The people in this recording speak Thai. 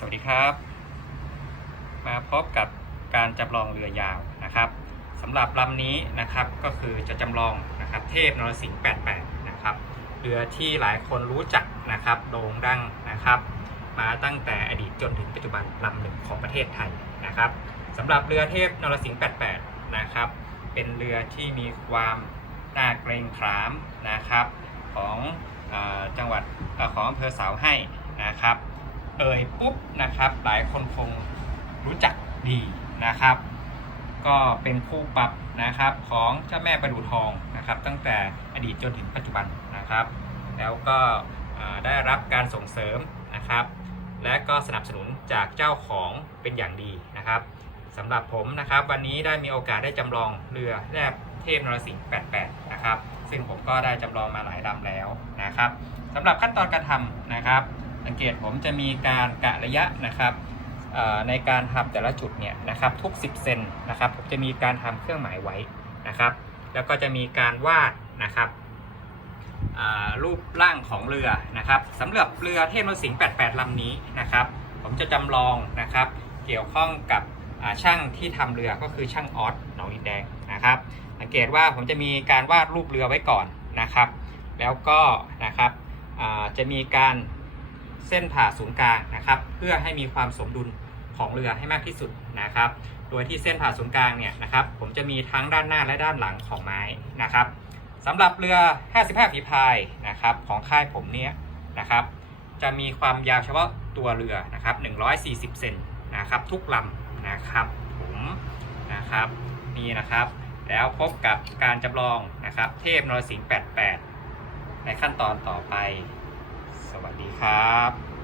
สวัสดีครับ มาพบกับการจำลองเรือยาวนะครับสำหรับลำนี้นะครับก็คือจะจำลองนะครับเทพนรสิงห์88นะครับเรือที่หลายคนรู้จักนะครับโด่งดังนะครับ มาตั้งแต่อดีตจนถึงปัจจุบันลำหนึ่งของประเทศไทยนะครับสำหรับเรือเทพนรสิงห์88นะครับเป็นเรือที่มีความน่าเกรงขามนะครับของอจังหวัดของอำเภอเสาวให้นะครับ เอ่ยปุ๊บนะครับ หลายคนคงรู้จักดีนะครับ ก็เป็นคู่ปรับนะครับของเจ้าแม่ประดูทองนะครับ ตั้งแต่อดีตจนถึงปัจจุบันนะครับ แล้วก็ได้รับการส่งเสริมนะครับ และก็สนับสนุนจากเจ้าของเป็นอย่างดีนะครับสำหรับผมนะครับ วันนี้ได้มีโอกาสได้จำลองเรือแรบเทพนรสิงห์88 นะครับ ซึ่งผมก็ได้จำลองมาหลายลำแล้วนะครับสำหรับขั้นตอนการทำนะครับ สังเกตผมจะมีการกะระยะนะครับในการทำแต่ละจุดเนี่ยนะครับทุก 10 เซนนะครับผมจะมีการทำเครื่องหมายไว้นะครับ แล้วก็จะมีการวาดนะครับรูปร่างของเรือนะครับสำหรับเรือเทพนรสิงห์88ลำนี้นะครับ ผมจะจำลองนะครับ เกี่ยวข้องกับช่างที่ทำเรือก็คือช่างออสหนองดินแดงนะครับสังเกตว่าผมจะมีการวาดรูปเรือไว้ก่อนนะครับ แล้วก็นะครับจะมีการ เส้นผ่าศูนย์กลางนะครับ เพื่อให้มีความสมดุลของเรือให้มากที่สุดนะครับ โดยที่เส้นผ่าศูนย์กลางเนี่ยนะครับ ผมจะมีทั้งด้านหน้าและด้านหลังของไม้นะครับสำหรับเรือ 55 ฝีพายนะครับ ของค่ายผมเนี่ยนะครับ จะมีความยาวเฉพาะตัวเรือนะครับ 140 เซนนะครับ ทุกลำนะครับผมนะครับนี่นะครับ แล้วพบกับการจำลองนะครับ เทพนรสิงห์ 88 ในขั้นตอนต่อไป สวัสดีครับ